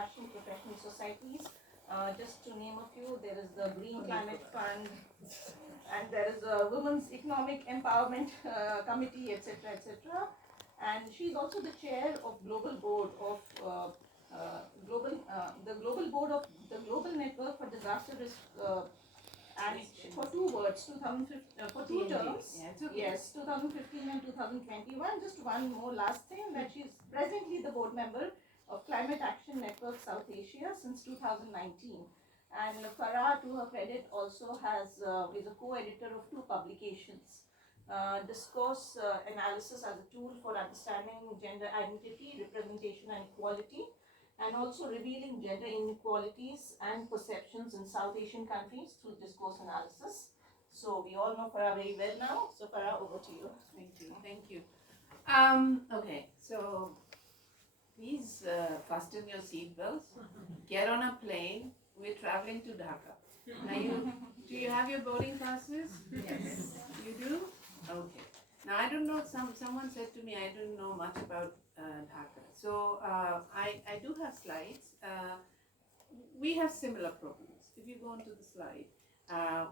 international professional societies. Just to name a few, there is the Green Climate Fund, and there is a Women's Economic Empowerment Committee, etc., etc. And she's also the chair of Global Board of the Global Board of the Global Network for Disaster Risk. And for 2 words, 2015, for 2 terms, yes, 2015 and 2021. Just one more last thing, that she's presently the board member of Climate Action Network South Asia since 2019. And FARAH, to her credit, also is a co-editor of 2 publications. Discourse analysis as a tool for understanding gender identity, representation and equality, and also revealing gender inequalities and perceptions in South Asian countries through discourse analysis. So we all know Farah very well now. So Farah, over to you. Thank you. Okay, so please fasten your seatbelts, get on a plane. We're traveling to Dhaka. Now do you have your boarding passes? Yes. You do? Okay. Now I don't know, someone said to me I don't know much about Dhaka. So I do have slides. We have similar problems. If you go onto the slide,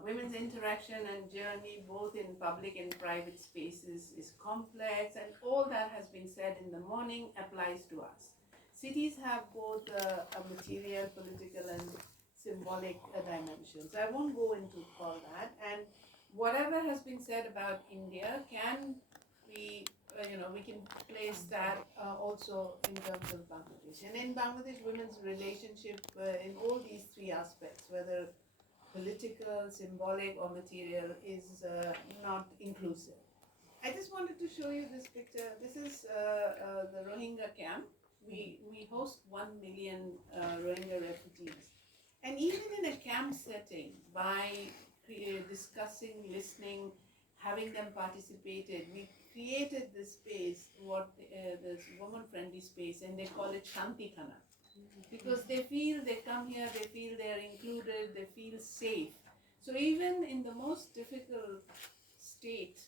women's interaction and journey both in public and private spaces is complex, and all that has been said in the morning applies to us. Cities have both a material, political and symbolic dimensions. I won't go into all that, and whatever has been said about India can be, we can place that also in terms of Bangladesh. And in Bangladesh, women's relationship in all these 3 aspects, whether political, symbolic or material, is not inclusive. I just wanted to show you this picture. This is the Rohingya camp. We host 1 million Rohingya refugees. And even in a camp setting, by discussing, listening, having them participated, we created this space, this woman-friendly space, and they call it Shanti Khana. Because they feel they come here, they feel they are included, they feel safe. So even in the most difficult state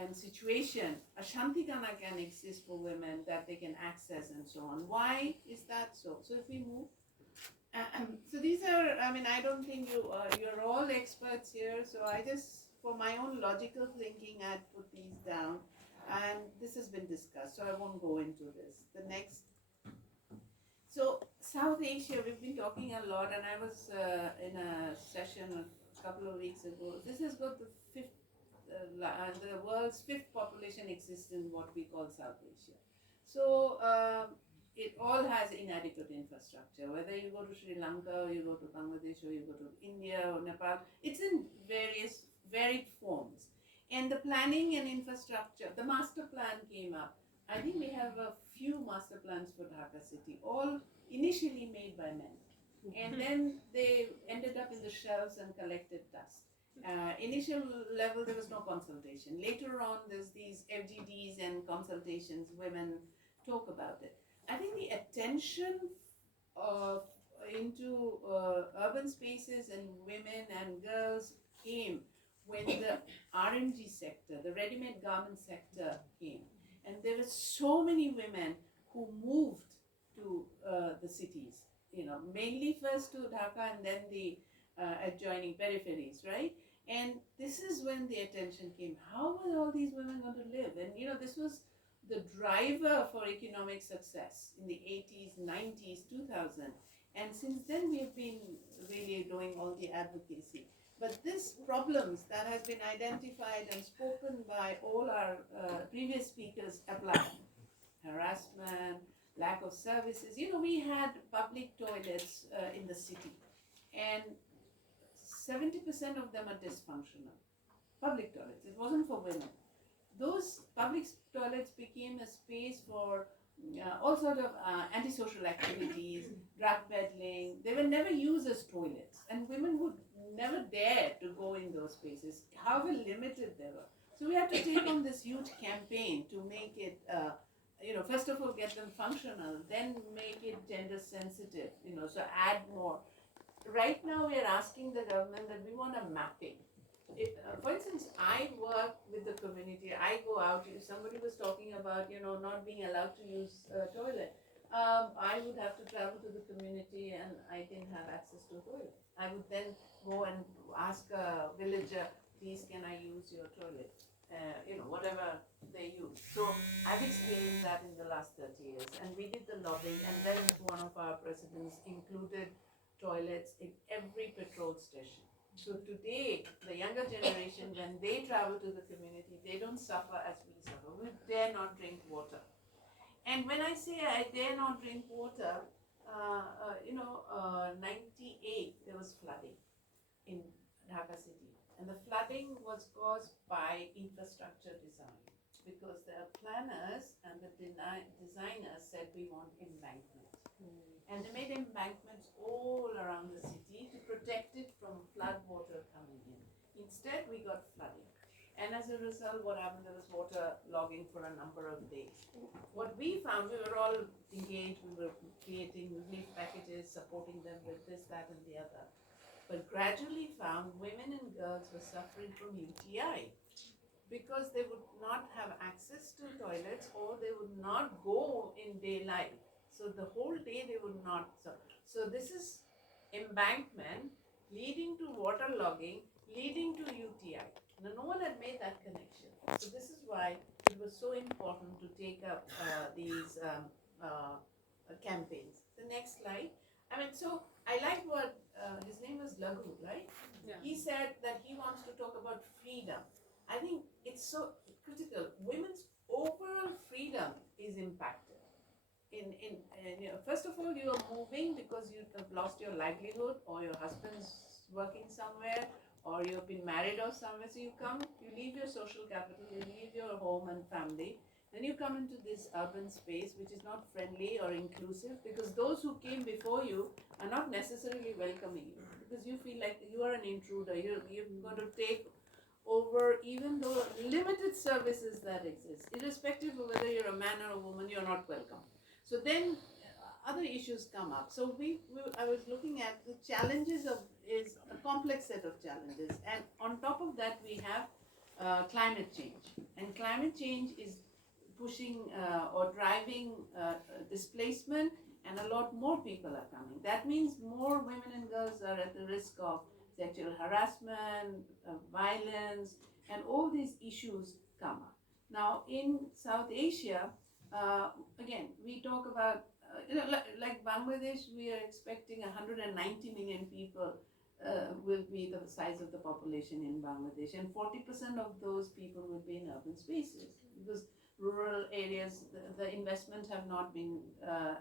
and situation, a Shanti Khana can exist for women that they can access and so on. Why is that so? So if we move. So these are, I don't think you're all experts here, so I just, for my own logical thinking, I'd put these down, and this has been discussed, so I won't go into this. The next. So South Asia, we've been talking a lot, and I was in a session a couple of weeks ago. This has got the world's 5th population exists in what we call South Asia. So it all has inadequate infrastructure. Whether you go to Sri Lanka, or you go to Bangladesh, or you go to India or Nepal, it's in various varied forms. And the planning and infrastructure, the master plan came up. I think we have a few master plans for Dhaka city, all initially made by men. And then they ended up in the shelves and collected dust. Initial level, there was no consultation. Later on, there's these FGDs and consultations, women talk about it. I think the attention into urban spaces and women and girls came when the R&G sector, the ready-made garment sector came. And there were so many women who moved to the cities, mainly first to Dhaka and then the adjoining peripheries, right? And this is when the attention came. How were all these women going to live? And this was the driver for economic success in the 80s, 90s, 2000. And since then we've been really doing all the advocacy. But these problems that has been identified and spoken by all our previous speakers apply. Harassment, lack of services. We had public toilets in the city, and 70% of them are dysfunctional. Public toilets, it wasn't for women. Those public toilets became a space for all sort of antisocial activities, drug peddling. They were never used as toilets, and women would never dare to go in those spaces, however limited they were. So we had to take on this huge campaign to make it, first of all get them functional, then make it gender sensitive, so add more. Right now we are asking the government that we want a mapping. For instance, I work with the community. I go out. Somebody was talking about, not being allowed to use a toilet. I would have to travel to the community and I didn't have access to a toilet. I would then go and ask a villager, please can I use your toilet? Whatever they use. So I've experienced that in the last 30 years, and we did the lobbying, and then one of our presidents included toilets in every petrol station. So today, the younger generation, when they travel to the community, they don't suffer as we suffer. We dare not drink water. And when I say I dare not drink water, 98, there was flooding in Dhaka city. And the flooding was caused by infrastructure design, because the planners and the designers said we want embankment. And they made embankments all around the city to protect it from flood water coming in. Instead, we got flooding. And as a result, what happened, there was water logging for a number of days. What we found, we were all engaged, we were creating relief packages, supporting them with this, that, and the other. But gradually found women and girls were suffering from UTI because they would not have access to toilets, or they would not go in daylight. So the whole day they would not. So this is embankment leading to waterlogging, leading to UTI. Now, no one had made that connection. So this is why it was so important to take up these campaigns. The next slide. So I like what his name was Laghu, right? Yeah. He said that he wants to talk about freedom. I think it's so critical. Women's overall freedom is impacted. First of all, you are moving because you have lost your livelihood, or your husband's working somewhere, or you've been married or somewhere. So you leave your social capital, you leave your home and family. Then you come into this urban space which is not friendly or inclusive, because those who came before you are not necessarily welcoming you, because you feel like you are an intruder, you're going to take over even the limited services that exist. Irrespective of whether you're a man or a woman, you're not welcome. So then other issues come up. So I was looking at the challenges is a complex set of challenges, and on top of that we have climate change. And climate change is pushing or driving displacement, and a lot more people are coming. That means more women and girls are at the risk of sexual harassment, violence, and all these issues come up. Now in South Asia, again, we talk about, like Bangladesh, we are expecting 190 million people will be the size of the population in Bangladesh, and 40% of those people will be in urban spaces, because rural areas, the investment have not been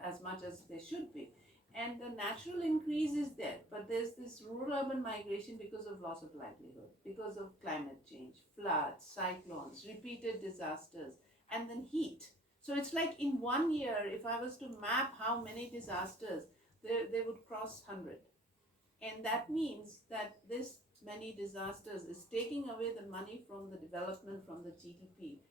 as much as they should be. And the natural increase is there, but there's this rural-urban migration because of loss of livelihood, because of climate change, floods, cyclones, repeated disasters, and then heat. So it's like in 1 year, if I was to map how many disasters, they would cross 100. And that means that this many disasters is taking away the money from the development, from the GDP.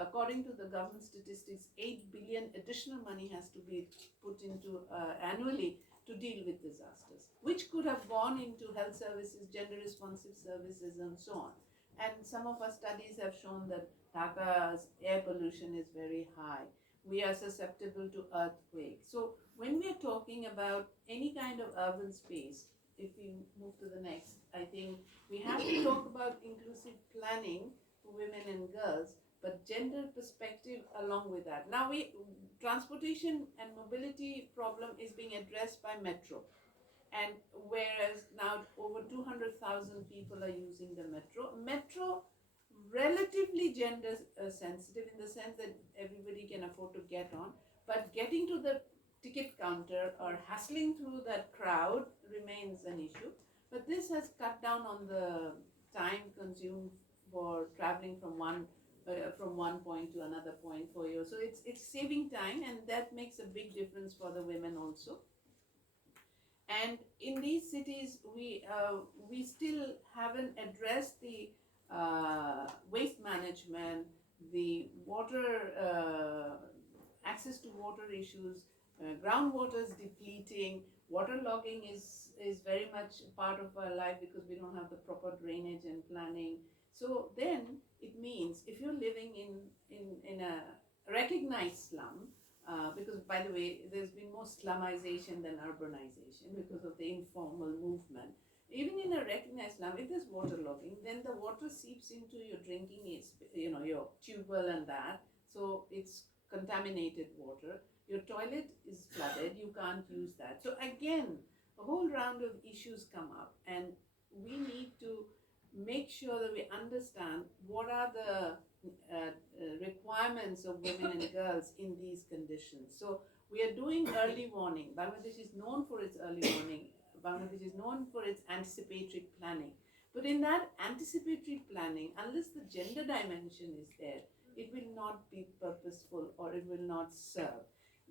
According to the government statistics, 8 billion additional money has to be put into annually to deal with disasters, which could have gone into health services, gender responsive services, and so on. And some of our studies have shown that Dhaka's air pollution is very high. We are susceptible to earthquakes. So when we are talking about any kind of urban space, if we move to the next, I think we have to talk about inclusive planning for women and girls, but gender perspective along with that. Now transportation and mobility problem is being addressed by metro. And whereas now over 200,000 people are using the metro. Metro relatively gender sensitive in the sense that everybody can afford to get on, but getting to the ticket counter or hustling through that crowd remains an issue. But this has cut down on the time consumed for traveling from one point to another point for you. So it's saving time, and that makes a big difference for the women also. And in these cities, we still haven't addressed the waste management, the water, access to water issues. Groundwater is depleting. Water logging is very much part of our life because we don't have the proper drainage and planning. So then it means if you're living in a recognized slum, Because, by the way, there's been more slumization than urbanization because of the informal movement. Even in a recognized slum, if there's waterlogging, then the water seeps into your drinking, your tubewell and that. So it's contaminated water. Your toilet is flooded. You can't use that. So again, a whole round of issues come up, and we need to make sure that we understand what are the requirements of women and girls in these conditions. So we are doing early warning. Bangladesh is known for its early warning. Bangladesh is known for its anticipatory planning. But in that anticipatory planning, unless the gender dimension is there, it will not be purposeful or it will not serve.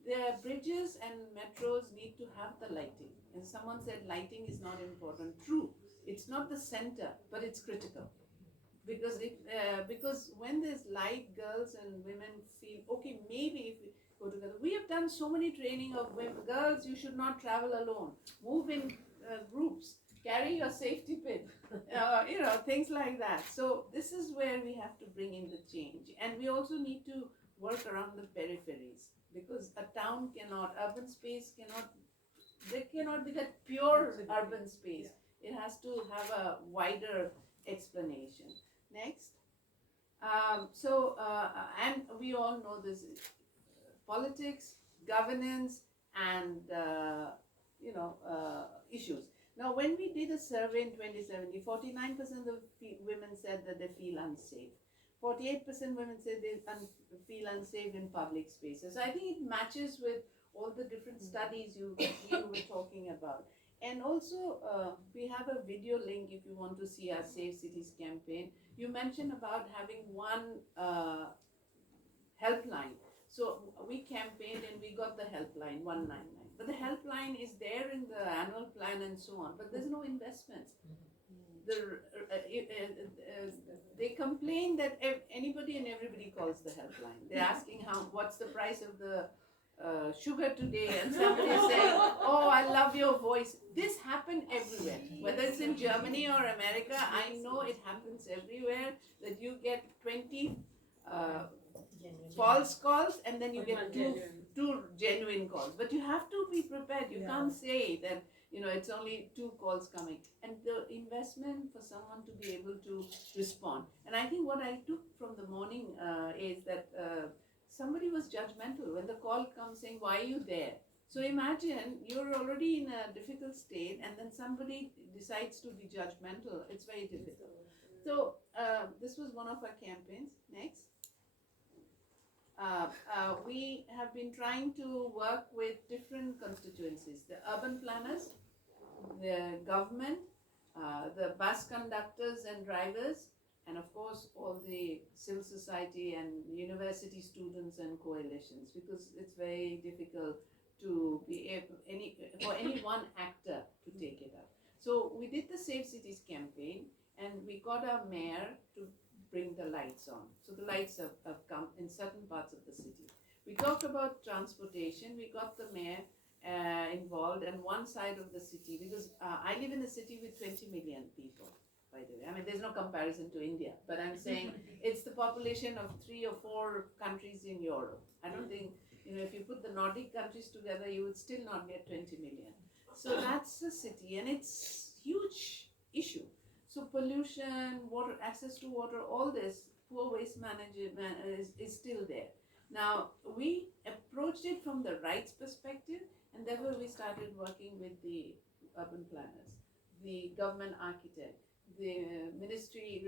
The bridges and metros need to have the lighting. And someone said lighting is not important. True, it's not the center, but it's critical. Because when there's light, girls and women feel, okay, maybe if we go together. We have done so many training of women, girls, you should not travel alone. Move in groups, carry your safety pin, things like that. So this is where we have to bring in the change. And we also need to work around the peripheries, because a town urban space cannot be that pure urban space. It has to have a wider explanation. Next. And we all know this, politics, governance, and issues. Now, when we did a survey in 2017, 49% of women said that they feel unsafe. 48% women said they feel unsafe in public spaces. So I think it matches with all the different studies you were talking about. And also, we have a video link if you want to see our Safe Cities campaign. You mentioned about having one helpline. So we campaigned and we got the helpline, 199. But the helpline is there in the annual plan and so on, but there's no investment. They complain that anybody and everybody calls the helpline. They're asking what's the price of the sugar today, and somebody is saying, oh, I love your voice. This happened everywhere, whether it's in Germany or America. I know it happens everywhere, that you get 20 false calls and then you get two genuine calls. But you have to be prepared. You can't say that it's only 2 calls coming. And the investment for someone to be able to respond. And I think what I took from the morning is that somebody was judgmental when the call comes saying, why are you there? So imagine you're already in a difficult state and then somebody decides to be judgmental. It's very difficult. So this was one of our campaigns. Next. We have been trying to work with different constituencies, the urban planners, the government, the bus conductors and drivers, and of course all the civil society and university students and coalitions, because it's very difficult to be able, for any one actor to take it up. So we did the Safe Cities campaign and we got our mayor to bring the lights on. So the lights have come in certain parts of the city. We talked about transportation. We got the mayor involved and one side of the city, because I live in a city with 20 million people, by the way. I mean, there's no comparison to India, but I'm saying it's the population of 3 or 4 countries in Europe. I don't think, if you put the Nordic countries together, you would still not get 20 million. So that's the city, and it's huge issue. So pollution, water, access to water, all this, poor waste management is still there. Now, we approached it from the rights perspective, and therefore we started working with the urban planners, the government architect, the Ministry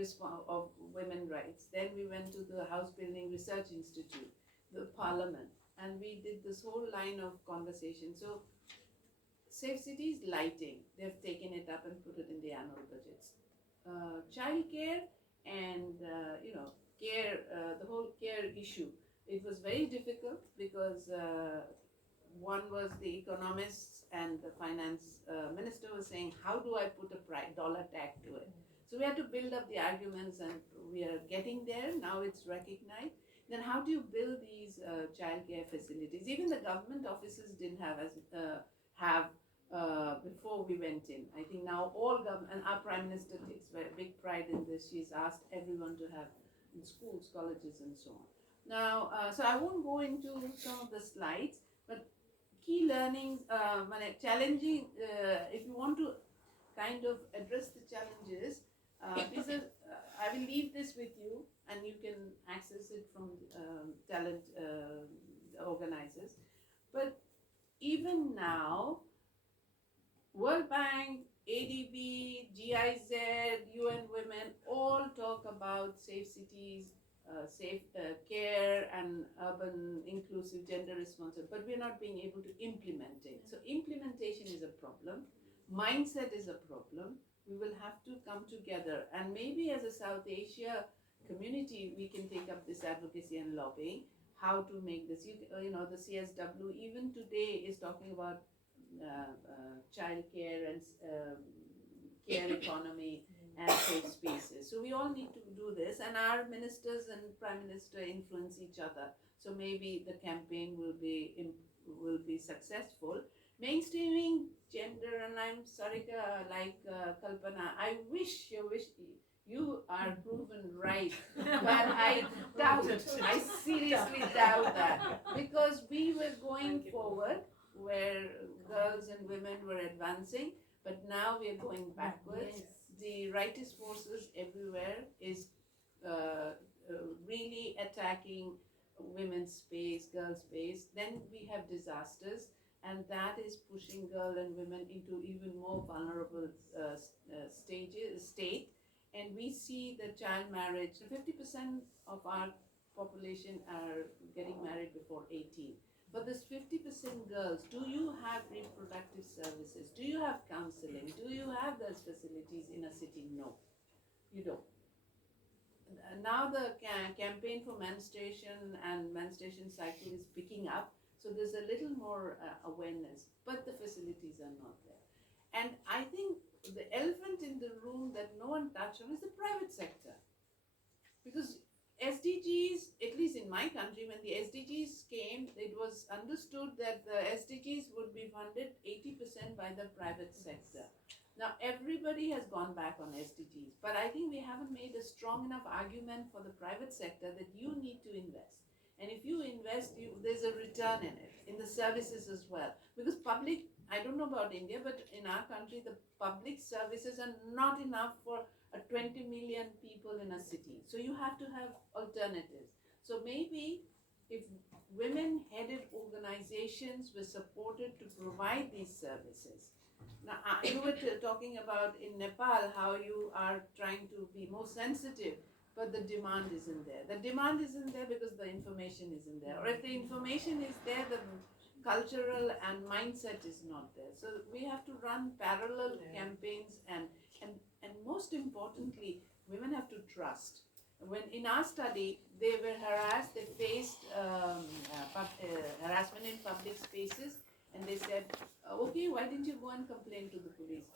of Women Rights. Then we went to the House Building Research Institute, the Parliament, and we did this whole line of conversation. So, Safe Cities lighting, they've taken it up and put it in the annual budgets. Child care and care, the whole care issue. It was very difficult because one was the economists and the finance minister was saying, how do I put a dollar tag to it? So we had to build up the arguments, and we are getting there. Now it's recognized. Then how do you build these child care facilities? Even the government offices didn't have before we went in. I think now all government, and our Prime Minister takes very big pride in this. She's asked everyone to have in schools, colleges and so on. Now, so I won't go into some of the slides, but key learnings, challenging, if you want to kind of address the challenges, these are, I will leave this with you and you can access it from talent organizers. But even now, World Bank, ADB, GIZ, UN Women all talk about safe cities, safe care and urban inclusive gender responsive, but we're not being able to implement it. So implementation is a problem, mindset is a problem. We will have to come together, and maybe as a South Asia community we can take up this advocacy and lobbying, how to make this, you know, the CSW even today is talking about child care and care economy and safe spaces. So we all need to do this, and our ministers and Prime Minister influence each other. So maybe the campaign will be successful. Mainstreaming gender, and I'm Sarika, like Kalpana, I wish you are proven right, but I doubt it. I seriously doubt that, because we were going forward where girls and women were advancing, but now we are going backwards. The rightist forces everywhere is really attacking women's space, girls' space. Then we have disasters, and that is pushing girls and women into even more vulnerable state. And we see the child marriage. 50% of our population are getting married before 18. But this 50% girls, do you have reproductive services? Do you have counseling? Do you have those facilities in a city? No, you don't. Now the campaign for menstruation and menstruation cycle is picking up, so there's a little more awareness, but the facilities are not there. And I think the elephant in the room that no one touched on is the private sector. Because SDGs, at least in my country, when the SDGs came, it was understood that the SDGs would be funded 80% by the private sector. Now everybody has gone back on SDGs, but I think we haven't made a strong enough argument for the private sector that you need to invest. And if you invest, there's a return in it, in the services as well. Because public, I don't know about India, but in our country, the public services are not enough for 20 million people in a city. So you have to have alternatives. So maybe if women-headed organizations were supported to provide these services. Now, you were talking about in Nepal how you are trying to be more sensitive, but the demand isn't there. The demand isn't there because the information isn't there. Or if the information is there, the cultural and mindset is not there. So we have to run parallel campaigns, and most importantly, women have to trust. When in our study, they were harassed, they faced harassment in public spaces, and they said, okay, why didn't you go and complain to the police?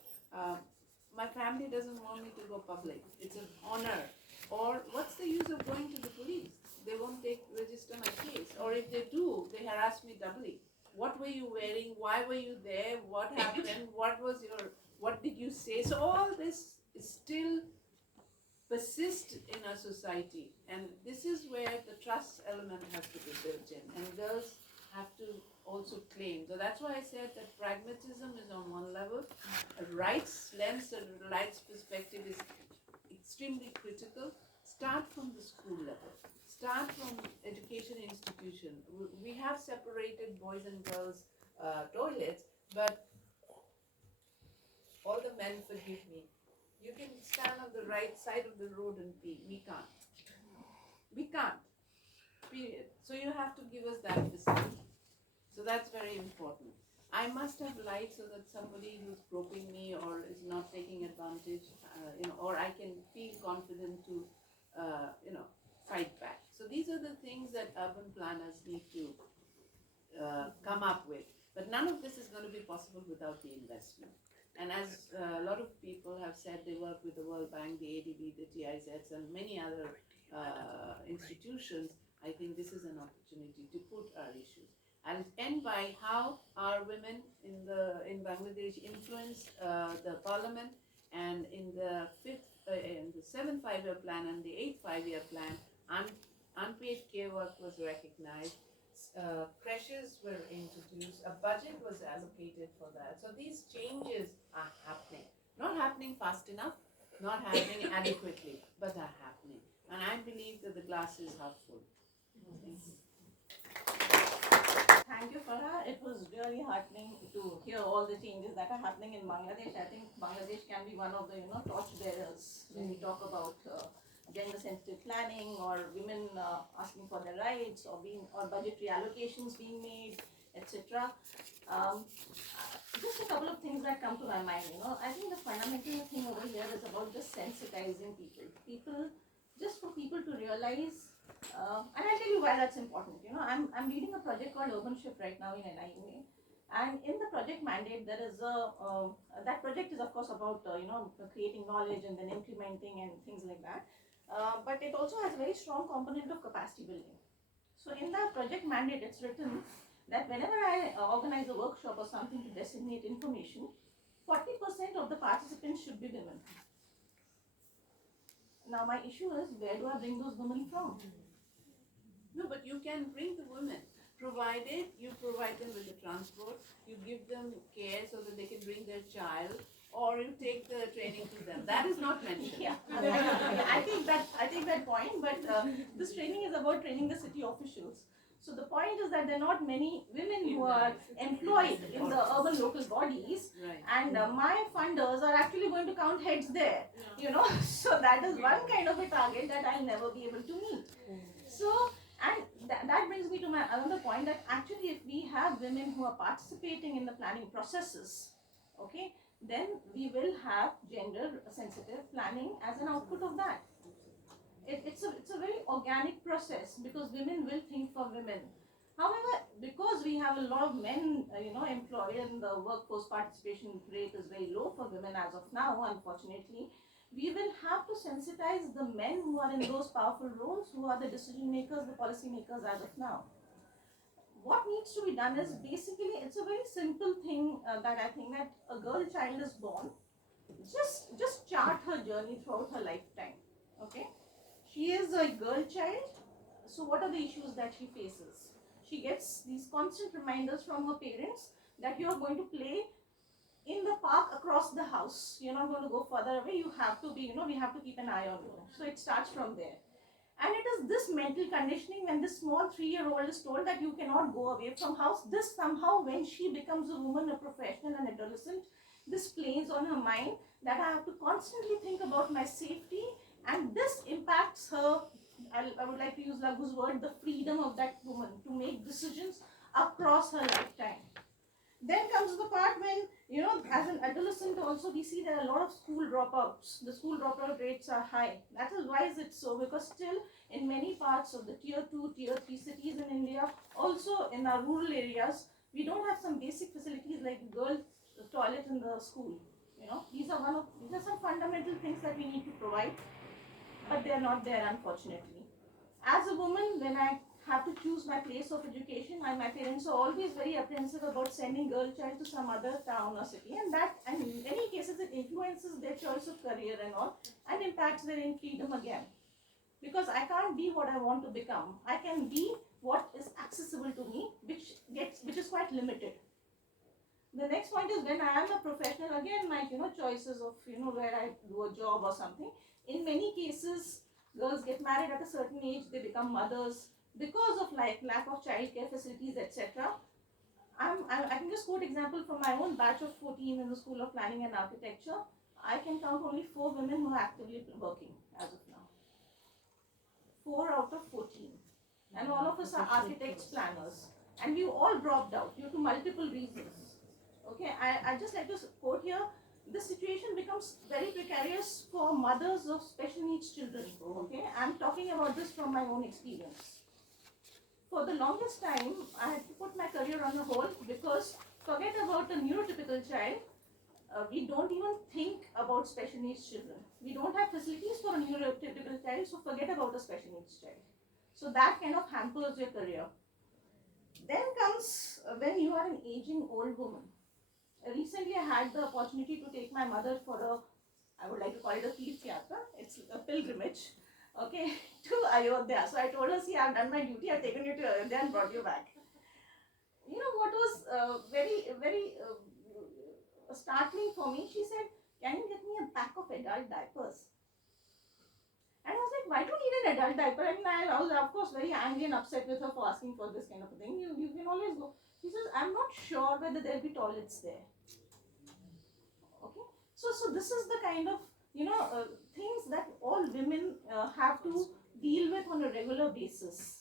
My family doesn't want me to go public. It's an honor. Or what's the use of going to the police? They won't register my case. Or if they do, they harass me doubly. What were you wearing? Why were you there? What happened? What did you say? So all this is still persist in our society, and this is where the trust element has to be built in, and girls have to also claim. So that's why I said that pragmatism is on one level, a rights lens, a rights perspective is extremely critical. Start from the school level, start from education institution. We have separated boys and girls toilets, but all the men, forgive me, you can stand on the right side of the road and pee. We can't. We can't. Period. So you have to give us that facility. So that's very important. I must have light so that somebody who's groping me or is not taking advantage, or I can feel confident to, fight back. So these are the things that urban planners need to come up with. But none of this is going to be possible without the investment. And as a lot of people have said, they work with the World Bank, the ADB, the GIZs, and many other institutions. I think this is an opportunity to put our issues. I'll end by how our women in Bangladesh influenced the parliament, and in the 7th 5-year plan and the 8th 5-year plan, I'm unpaid care work was recognized, creches were introduced, a budget was allocated for that. So these changes are happening. Not happening fast enough, not happening adequately, but are happening. And I believe that the glass is half full. Thank you, Farah. It was really heartening to hear all the changes that are happening in Bangladesh. I think Bangladesh can be one of the torchbearers when we talk about gender-sensitive planning or women asking for their rights or budgetary allocations being made, etc. Just a couple of things that come to my mind. I think the fundamental thing over here is about just sensitizing people. Just for people to realize, and I'll tell you why that's important. I'm leading a project called URBANSHIFT right now in NIUA, and in the project mandate there is that project is of course about creating knowledge and then implementing and things like that. But it also has a very strong component of capacity building. So in the project mandate, it's written that whenever I organize a workshop or something to disseminate information, 40% of the participants should be women. Now my issue is, where do I bring those women from? No, but you can bring the women, provided you provide them with the transport, you give them care so that they can bring their child, or you take the training to them. That is not mentioned. Yeah, I take that point, but this training is about training the city officials. So the point is that there are not many women who are employed in the urban local bodies, right. And my funders are actually going to count heads there, So that is one kind of a target that I'll never be able to meet. So, and that brings me to my another point, that actually if we have women who are participating in the planning processes, okay, then we will have gender-sensitive planning as an output of that. It's a very organic process because women will think for women. However, because we have a lot of men, employed, and the workforce participation rate is very low for women as of now, unfortunately, we will have to sensitize the men who are in those powerful roles, who are the decision makers, the policy makers as of now. What needs to be done is basically, it's a very simple thing that I think that a girl child is born, just chart her journey throughout her lifetime, okay? She is a girl child, so what are the issues that she faces? She gets these constant reminders from her parents that you are going to play in the park across the house. You're not going to go further away. You have to be, we have to keep an eye on you. So it starts from there. And it is this mental conditioning when this small 3-year-old is told that you cannot go away from house. This somehow, when she becomes a woman, a professional, an adolescent, this plays on her mind that I have to constantly think about my safety, and this impacts her, I would like to use Laghu's word, the freedom of that woman to make decisions across her lifetime. Then comes the part when, as an adolescent also, we see there are a lot of school dropouts. The school dropout rates are high. That is why is it so? Because still in many parts of the tier 2, tier 3 cities in India, also in our rural areas, we don't have some basic facilities like girls' toilet in the school. These are some fundamental things that we need to provide, but they are not there, unfortunately. As a woman, when I have to choose my place of education, my parents are always very apprehensive about sending girl child to some other town or city, and in many cases it influences their choice of career and all, and impacts their freedom again. Because I can't be what I want to become. I can be what is accessible to me, which is quite limited. The next point is when I am a professional, again my choices of where I do a job or something. In many cases, girls get married at a certain age, they become mothers because of lack of childcare facilities, etc. I can just quote example from my own batch of 14 in the School of Planning and Architecture. I can count only 4 women who are actively working as of now. 4 out of 14. And all of us are architects, planners. And we all dropped out due to multiple reasons. Okay, I just like to quote here, the situation becomes very precarious for mothers of special needs children. Okay, I'm talking about this from my own experience. For the longest time, I had to put my career on hold because forget about a neurotypical child, we don't even think about special needs children. We don't have facilities for a neurotypical child, so forget about a special needs child. So that kind of hampers your career. Then comes when you are an aging old woman. Recently, I had the opportunity to take my mother for I would like to call it a Tirth Yatra. It's a pilgrimage. okay, to Ayodhya. So I told her, see, I've done my duty, I've taken you to Ayodhya and brought you back. You know what was very startling for me? She said, can you get me a pack of adult diapers? And I was like, why do you need an adult diaper? I mean, I was of course very angry and upset with her for asking for this kind of a thing. You can always go. She says, I'm not sure whether there'll be toilets there. Okay, so this is the kind of things that all women have to deal with on a regular basis.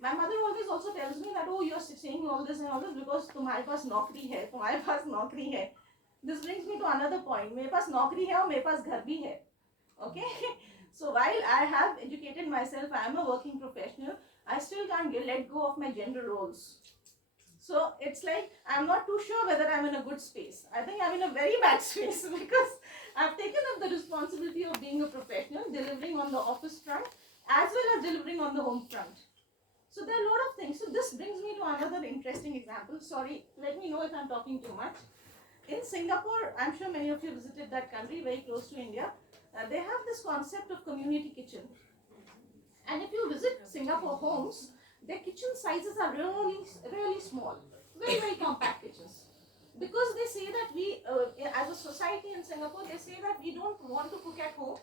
My mother always also tells me that, oh, you're saying all this and all this because तुम्हारे पास नौकरी है, तुम्हारे पास नौकरी है. This brings me to another point. मेरे पास नौकरी है और मेरे पास घर भी है. Okay, so while I have educated myself, I am a working professional, I still can't let go of my gender roles. So it's like I'm not too sure whether I'm in a good space. I think I'm in a very bad space because I've taken up the responsibility of being a professional, delivering on the office front as well as delivering on the home front. So there are a lot of things. So this brings me to another interesting example. Sorry, let me know if I'm talking too much. In Singapore, I'm sure many of you visited that country, very close to India. They have this concept of community kitchen. And if you visit Singapore homes, their kitchen sizes are really small, very compact kitchens. Because they say that we, as a society in Singapore, they say that we don't want to cook at home,